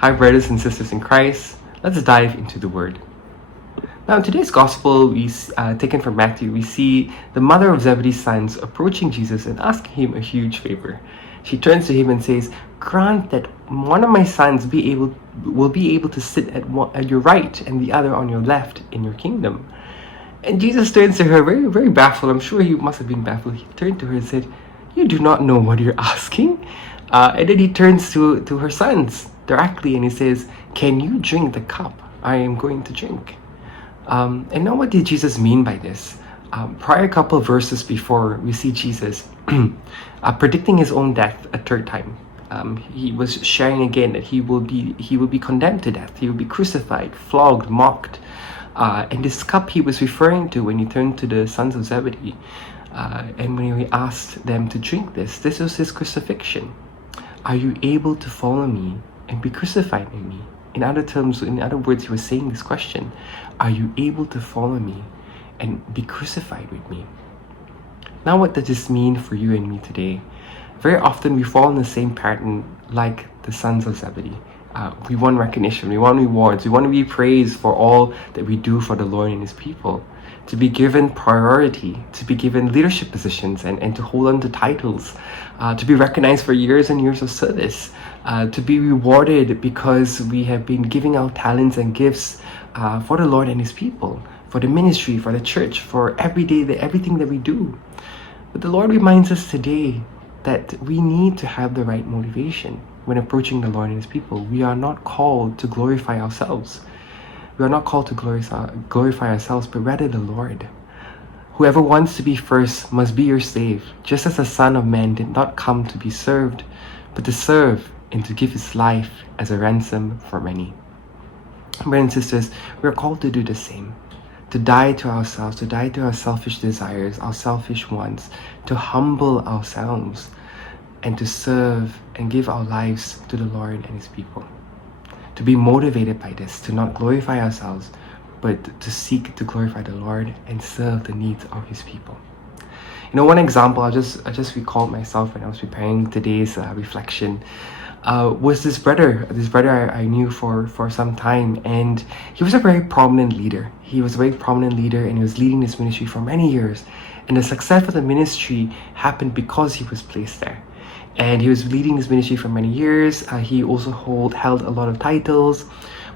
Hi, brothers and sisters in Christ. Let's dive into the Word. Now, in today's Gospel, taken from Matthew, we see the mother of Zebedee's sons approaching Jesus and asking him a huge favor. She turns to him and says, "Grant that one of my sons will be able to sit at your right and the other on your left in your kingdom." And Jesus turns to her, very, very baffled. I'm sure he must have been baffled. He turned to her and said, "You do not know what you're asking?" And then he turns to her sons directly and he says, "Can you drink the cup I am going to drink?" And now what did Jesus mean by this? Prior couple of verses before, we see Jesus predicting his own death a third time. He was sharing again that he will be condemned to death. He will be crucified, flogged, mocked. And this cup he was referring to when he turned to the sons of Zebedee, and when he asked them to drink this was his crucifixion. Are you able to follow me and be crucified with me? In other words, he was saying this question: are you able to follow me and be crucified with me? Now, what does this mean for you and me today? Very often we fall in the same pattern like the sons of Zebedee. We want recognition, we want rewards, we want to be praised for all that we do for the Lord and His people, to be given priority, to be given leadership positions and to hold on to titles, to be recognized for years and years of service, to be rewarded because we have been giving our talents and gifts for the Lord and His people, for the ministry, for the church, for everything that we do. But the Lord reminds us today that we need to have the right motivation when approaching the Lord and His people. We are not called to glorify ourselves. We are not called to glorify ourselves, but rather the Lord. Whoever wants to be first must be your slave, just as the Son of Man did not come to be served, but to serve and to give His life as a ransom for many. Brothers and sisters, we are called to do the same. To die to ourselves, to die to our selfish desires, our selfish wants, to humble ourselves, and to serve and give our lives to the Lord and His people. To be motivated by this, to not glorify ourselves, but to seek to glorify the Lord and serve the needs of His people. You know, one example I just recalled myself when I was preparing today's reflection was this brother I knew for some time, and he was a very prominent leader. He was a very prominent leader, and he was leading this ministry for many years. And the success of the ministry happened because he was placed there. And he was leading this ministry for many years. He also held a lot of titles.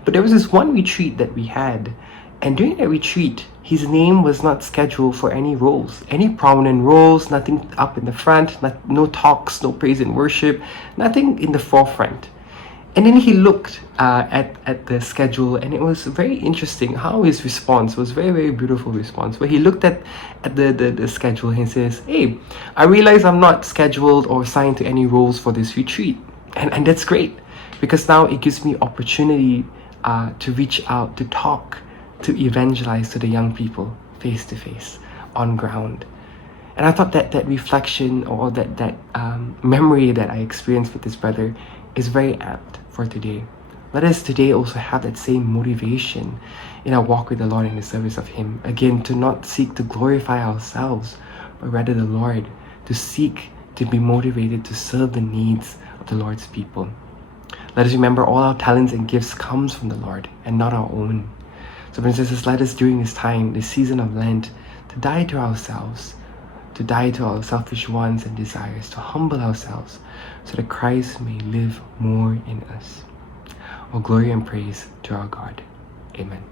But there was this one retreat that we had. And during that retreat, his name was not scheduled for any roles, any prominent roles, nothing up in the front, no talks, no praise and worship, nothing in the forefront. And then he looked at the schedule, and it was very interesting how his response was very, very beautiful response. Where he looked at the schedule and he says, "Hey, I realize I'm not scheduled or assigned to any roles for this retreat." And that's great, because now it gives me opportunity to reach out, to talk, to evangelize to the young people face to face, on ground. And I thought that reflection, or that memory that I experienced with this brother, is very apt for today. Let us today also have that same motivation in our walk with the Lord and the service of Him. Again, to not seek to glorify ourselves, but rather the Lord, to seek to be motivated to serve the needs of the Lord's people. Let us remember all our talents and gifts comes from the Lord and not our own. So, brothers and sisters, let us during this time, this season of Lent, to die to ourselves, to die to our selfish wants and desires, to humble ourselves, so that Christ may live more in us. All glory and praise to our God. Amen.